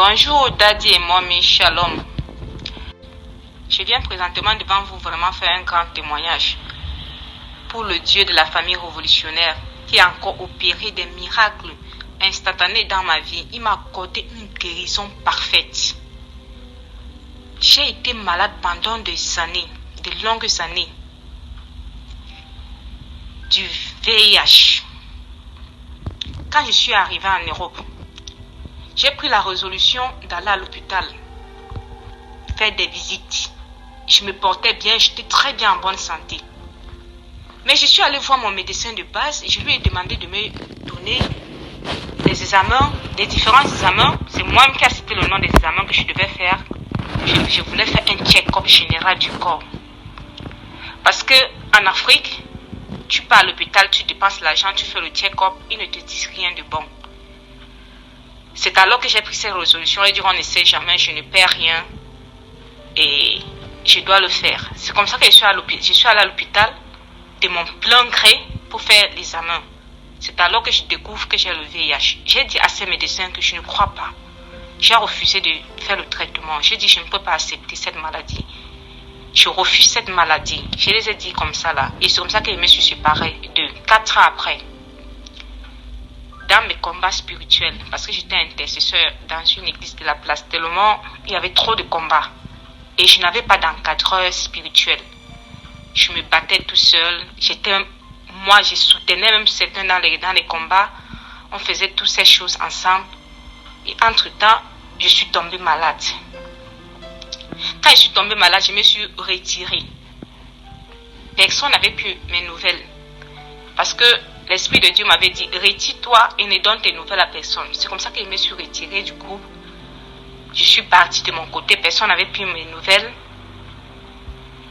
Bonjour Daddy et Mommy, Shalom. Je viens présentement devant vous vraiment faire un grand témoignage pour le Dieu de la famille révolutionnaire qui a encore opéré des miracles instantanés dans ma vie. Il m'a accordé une guérison parfaite. J'ai été malade pendant des années, de longues années, du VIH. Quand je suis arrivée en Europe, j'ai pris la résolution d'aller à l'hôpital, faire des visites. Je me portais bien, j'étais très bien en bonne santé. Mais je suis allée voir mon médecin de base et je lui ai demandé de me donner des examens, des différents examens. C'est moi-même qui ai cité le nom des examens que je devais faire. Je voulais faire un check-up général du corps. Parce que en Afrique, tu pars à l'hôpital, tu dépenses l'argent, tu fais le check-up, ils ne te disent rien de bon. C'est alors que j'ai pris cette résolution et dit on ne sait jamais, je ne perds rien et je dois le faire. C'est comme ça que je suis allée à l'hôpital de mon plein gré pour faire l'examen. C'est alors que je découvre que j'ai le VIH. J'ai dit à ces médecins que je ne crois pas. J'ai refusé de faire le traitement. J'ai dit je ne peux pas accepter cette maladie. Je refuse cette maladie. Je les ai dit comme ça là. Et c'est comme ça que je me suis séparée 4 ans après. Dans mes combats spirituels, parce que j'étais intercesseur dans une église de la place, tellement il y avait trop de combats. Et je n'avais pas d'encadreur spirituel. Je me battais tout seul. Moi, je soutenais même certains dans les combats. On faisait toutes ces choses ensemble. Et entre-temps, je suis tombée malade. Quand je suis tombée malade, je me suis retirée. Personne n'avait plus mes nouvelles. Parce que l'Esprit de Dieu m'avait dit, retire-toi et ne donne tes nouvelles à personne. C'est comme ça que je me suis retirée du groupe. Je suis partie de mon côté, personne n'avait plus mes nouvelles.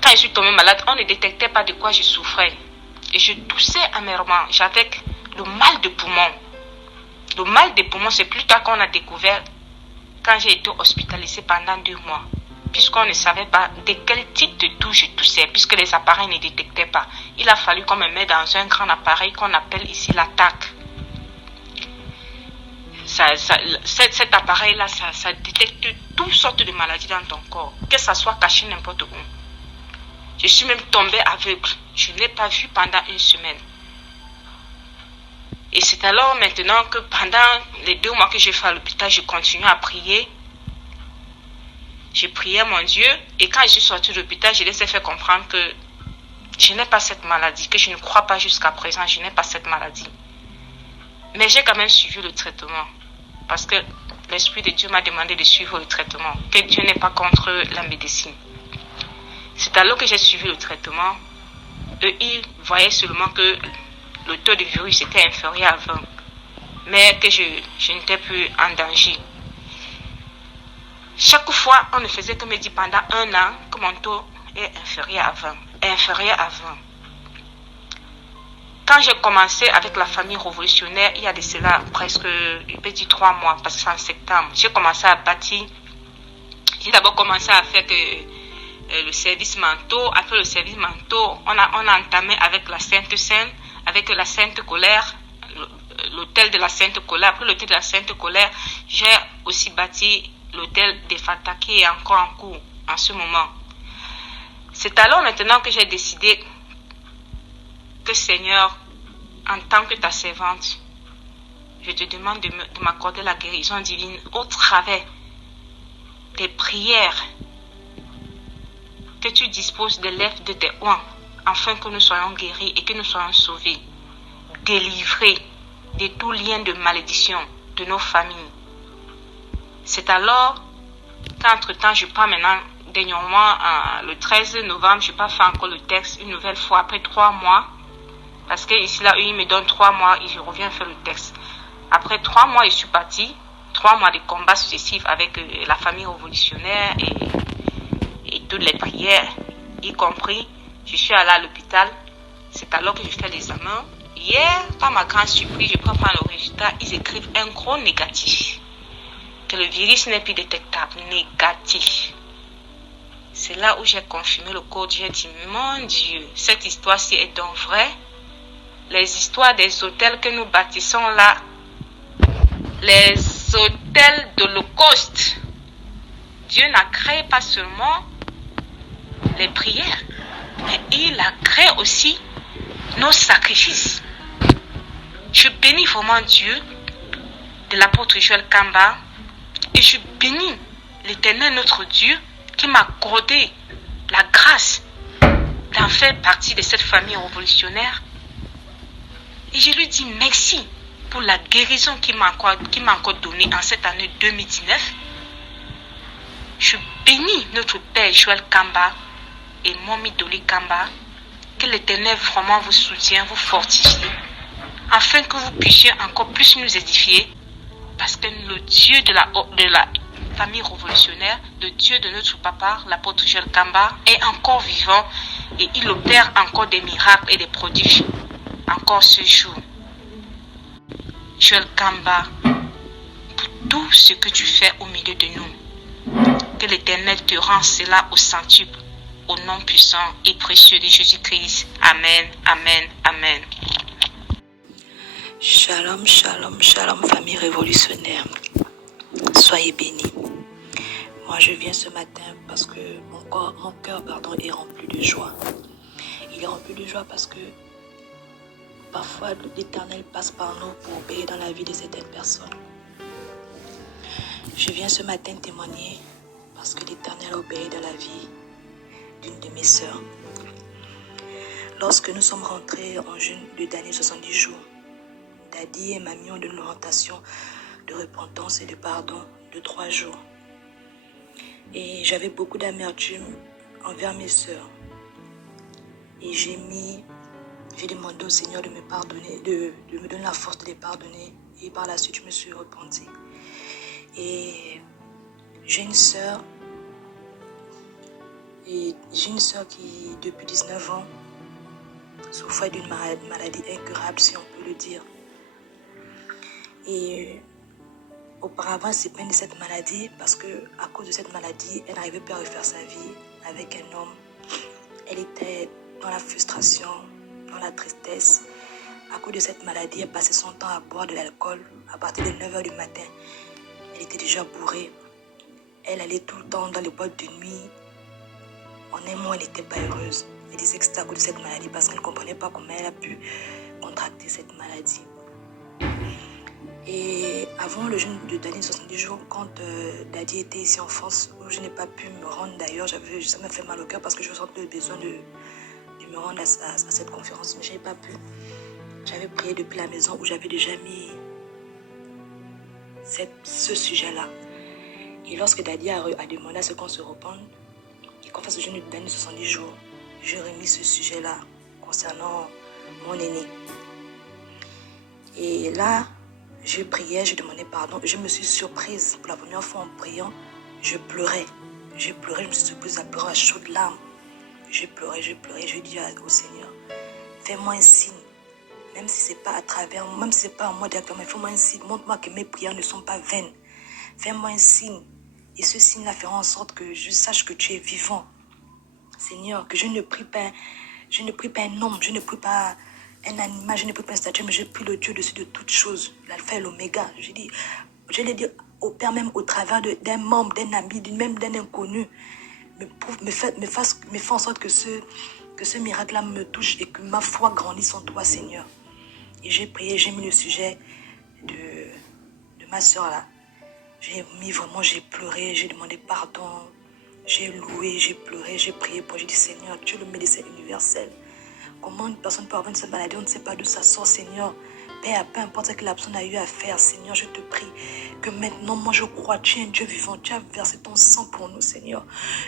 Quand je suis tombée malade, on ne détectait pas de quoi je souffrais. Et je toussais amèrement. J'avais le mal de poumon. Le mal de poumon, c'est plus tard qu'on a découvert quand j'ai été hospitalisée pendant 2 mois. Puisqu'on ne savait pas de quel type de toux je toussais, puisque les appareils ne détectaient pas. Il a fallu qu'on me mette dans un grand appareil qu'on appelle ici la TAC. Cet appareil-là, ça détecte toutes sortes de maladies dans ton corps, que ça soit caché n'importe où. Je suis même tombée aveugle. Je n'ai pas vu pendant 1 semaine. Et c'est alors maintenant que pendant les 2 mois que j'ai fait à l'hôpital, je continue à prier. J'ai prié mon Dieu et quand je suis sortie de l'hôpital, je les ai fait comprendre que je n'ai pas cette maladie, que je ne crois pas jusqu'à présent, je n'ai pas cette maladie. Mais j'ai quand même suivi le traitement parce que l'Esprit de Dieu m'a demandé de suivre le traitement, que Dieu n'est pas contre la médecine. C'est alors que j'ai suivi le traitement. Eux, ils voyaient seulement que le taux de virus était inférieur à 20, mais que je n'étais plus en danger. Chaque fois, on ne faisait que me dire pendant 1 an que mon taux est inférieur à 20. Inférieur à 20. Quand j'ai commencé avec la famille révolutionnaire, il y a de cela presque, je peux dire 3 mois, parce que c'est en septembre, j'ai commencé à bâtir. J'ai d'abord commencé à faire le service manteau. Après le service manteau, on a entamé avec la Sainte Seine, avec la Sainte Colère, l'hôtel de la Sainte Colère. Après l'hôtel de la Sainte Colère, j'ai aussi bâti l'hôtel de Fata qui est encore en cours en ce moment. C'est alors maintenant que j'ai décidé que Seigneur, en tant que ta servante, je te demande de m'accorder la guérison divine au travers des prières que tu disposes des lèvres de tes oins, afin que nous soyons guéris et que nous soyons sauvés, délivrés de tout lien de malédiction de nos familles. C'est alors qu'entre-temps, je pars maintenant, dernièrement, le 13 novembre, je pars faire encore le texte une nouvelle fois après 3 mois. Parce que ici, là, ils me donnent 3 mois et je reviens faire le texte. Après 3 mois, je suis partie. 3 mois de combats successifs avec la famille révolutionnaire et toutes les prières, y compris, je suis allée à l'hôpital. C'est alors que je fais l'examen. Hier, par ma grande surprise, je prends le résultat, ils écrivent un gros négatif. Que le virus n'est plus détectable, négatif. C'est là où j'ai confirmé le code. J'ai dit, mon Dieu, cette histoire-ci est donc vraie. Les histoires des hôtels que nous bâtissons là, les hôtels d'Holocauste. Dieu n'a créé pas seulement les prières, mais il a créé aussi nos sacrifices. Je bénis vraiment Dieu de l'apôtre Joël Kamba et je bénis l'Éternel notre Dieu qui m'a accordé la grâce d'en faire partie de cette famille révolutionnaire. Et je lui dis merci pour la guérison qu'il m'a encore donnée en cette année 2019. Je bénis notre Père Joël Kamba et Momi Doli Kamba. Que l'Éternel vraiment vous soutienne, vous fortifie, afin que vous puissiez encore plus nous édifier. Parce que le Dieu de la famille révolutionnaire, le Dieu de notre papa, l'apôtre Joël Kamba, est encore vivant et il opère encore des miracles et des prodiges encore ce jour. Joël Kamba, pour tout ce que tu fais au milieu de nous, que l'Éternel te rende cela au centuple, au nom puissant et précieux de Jésus-Christ. Amen, amen, amen. Shalom, shalom, shalom, famille révolutionnaire. Soyez bénis. Moi, je viens ce matin parce que mon cœur est rempli de joie. Il est rempli de joie parce que parfois l'Éternel passe par nous pour obéir dans la vie de certaines personnes. Je viens ce matin témoigner parce que l'Éternel a obéi dans la vie d'une de mes sœurs. Lorsque nous sommes rentrés en jeûne de dernier 70 jours, Daddy et Mamie ont donné une orientation de repentance et de pardon de 3 jours. Et j'avais beaucoup d'amertume envers mes sœurs. Et j'ai demandé au Seigneur de me pardonner, de me donner la force de les pardonner. Et par la suite, je me suis repentie. Et j'ai une sœur qui, depuis 19 ans, souffrait d'une maladie incurable, si on peut le dire. Et auparavant, elle s'est plainte de cette maladie parce que à cause de cette maladie, elle n'arrivait pas à refaire sa vie avec un homme. Elle était dans la frustration, dans la tristesse. À cause de cette maladie, elle passait son temps à boire de l'alcool. À partir de 9h du matin, elle était déjà bourrée. Elle allait tout le temps dans les boîtes de nuit. En un mois, elle n'était pas heureuse. Elle disait que c'était à cause de cette maladie parce qu'elle ne comprenait pas comment elle a pu contracter cette maladie. Et avant le jeûne de dernier 70 jours, quand Daddy était ici en France, où je n'ai pas pu me rendre d'ailleurs, ça m'a fait mal au cœur parce que je ressentais le besoin de me rendre à cette conférence, mais je n'ai pas pu. J'avais prié depuis la maison où j'avais déjà mis ce sujet-là. Et lorsque Daddy a demandé à ce qu'on se repente et qu'on fasse le jeûne de dernier 70 jours, j'ai remis ce sujet-là concernant mon aîné. Et là, je priais, je demandais pardon. Je me suis surprise pour la première fois en priant. Je pleurais, je me suis surprise à pleurer à chaudes larmes. Je pleurais. Je dis au Seigneur, fais-moi un signe. Même si c'est pas à travers, même si c'est pas en moi directement, fais-moi un signe. Montre-moi que mes prières ne sont pas vaines. Fais-moi un signe. Et ce signe-là fera en sorte que je sache que tu es vivant. Seigneur, que je ne prie pas un homme, je ne prie pas un animal, je ne prie pas un statut, mais je prie le Dieu dessus de toutes choses, l'alpha et l'oméga. Je l'ai dit au Père, même au travers d'un membre, d'un ami, même d'un inconnu, me fait en sorte que ce miracle-là me touche et que ma foi grandisse en toi, Seigneur. Et j'ai prié, j'ai mis le sujet de ma soeur là. J'ai pleuré, j'ai demandé pardon, j'ai loué, j'ai pleuré, j'ai prié pour, j'ai dit Seigneur, tu es le médecin universel. Comment une personne peut avoir cette maladie, on ne sait pas d'où ça sort, Seigneur. Père, peu importe ce que la personne a eu à faire, Seigneur, je te prie que maintenant, moi je crois, tu es un Dieu vivant, tu as versé ton sang pour nous, Seigneur.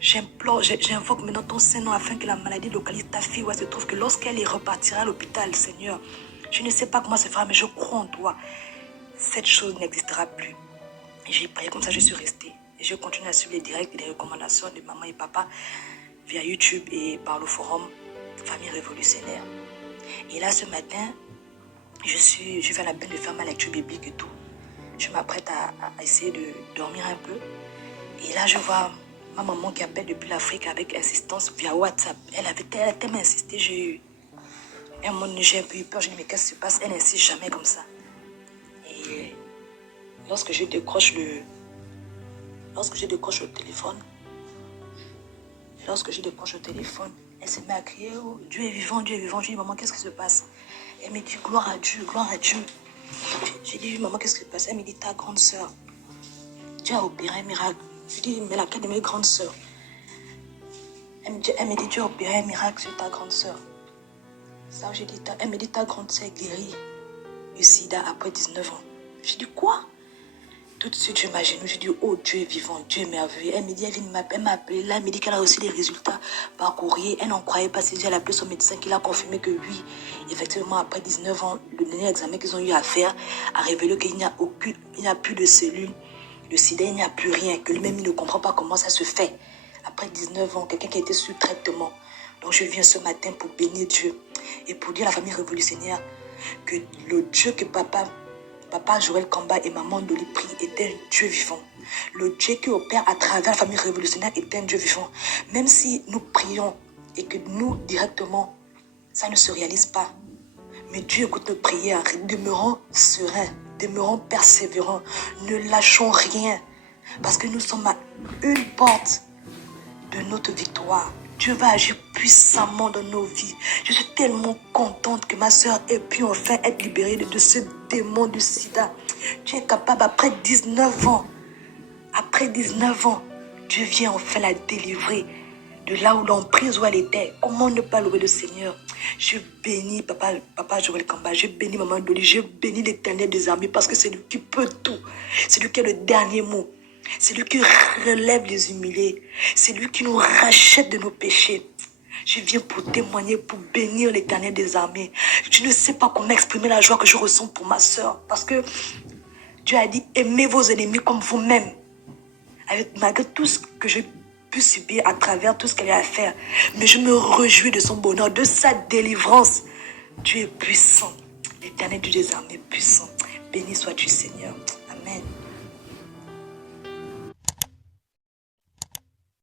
J'invoque maintenant ton Saint-Nom afin que la maladie localise ta fille où elle se trouve, que lorsqu'elle est repartira à l'hôpital, Seigneur, je ne sais pas comment ça se fera, mais je crois en toi. Cette chose n'existera plus. Et j'ai prié comme ça, je suis restée. Et je continue à suivre les directs et les recommandations de maman et papa via YouTube et par le forum Famille Révolutionnaire. Et là, ce matin, je fais la peine de faire ma lecture biblique et tout. Je m'apprête à essayer de dormir un peu. Et là, je vois ma maman qui appelle depuis l'Afrique avec insistance via WhatsApp. Elle a tellement insisté, j'ai un peu eu peur. J'ai dit, mais qu'est-ce qui se passe? Elle n'insiste jamais comme ça. Et lorsque je décroche le téléphone, elle se met à crier, oh, Dieu est vivant, Dieu est vivant. Je dis, maman, qu'est-ce qui se passe? Elle me dit, gloire à Dieu, gloire à Dieu. J'ai dit, maman, qu'est-ce qui se passe? Elle me dit, ta grande sœur, Dieu a opéré un miracle. Je dis, mais laquelle de mes grandes sœurs? Elle me dit, Dieu a opéré un miracle sur ta grande sœur. Ça, j'ai dit, elle me dit, ta grande sœur est guérie du sida après 19 ans. J'ai dit, quoi? Tout de suite, je m'agenouille, je dis, oh, Dieu est vivant, Dieu est merveilleux. Elle me dit, elle m'a appelé là, elle me dit qu'elle a reçu les résultats par courrier. Elle n'en croyait pas, c'est dit, elle a appelé son médecin qui l'a confirmé que oui, effectivement, après 19 ans, le dernier examen qu'ils ont eu à faire a révélé qu'il n'y a plus de cellules, le sida, il n'y a plus rien, que lui-même, il ne comprend pas comment ça se fait. Après 19 ans, quelqu'un qui a été sous traitement. Donc, je viens ce matin pour bénir Dieu et pour dire à la famille révolutionnaire que le Dieu que Papa Joël Kamba et maman Dolly prient est un Dieu vivant. Le Dieu qui opère à travers la famille révolutionnaire est un Dieu vivant. Même si nous prions et que nous, directement, ça ne se réalise pas. Mais Dieu écoute nos prières. Demeurons sereins, demeurons persévérants. Ne lâchons rien. Parce que nous sommes à une porte de notre victoire. Dieu va agir puissamment dans nos vies. Je suis tellement contente que ma soeur ait pu enfin être libérée de ce démon du sida. Dieu est capable, après 19 ans, Dieu vient enfin la délivrer de là où l'emprise où elle était. Comment ne pas louer le Seigneur? Je bénis Papa Joël Kamba, je bénis Maman Dolly, je bénis l'Éternel des armées parce que c'est lui qui peut tout. C'est lui qui a le dernier mot. C'est lui qui relève les humiliés. C'est lui qui nous rachète de nos péchés. Je viens pour témoigner, pour bénir l'Éternel des armées. Je ne sais pas comment exprimer la joie que je ressens pour ma soeur. Parce que Dieu a dit, aimez vos ennemis comme vous-même. Malgré tout ce que j'ai pu subir à travers tout ce qu'elle a à faire. Mais je me réjouis de son bonheur, de sa délivrance. Dieu est puissant. L'Éternel Dieu des armées est puissant. Béni sois-tu, Seigneur. Amen.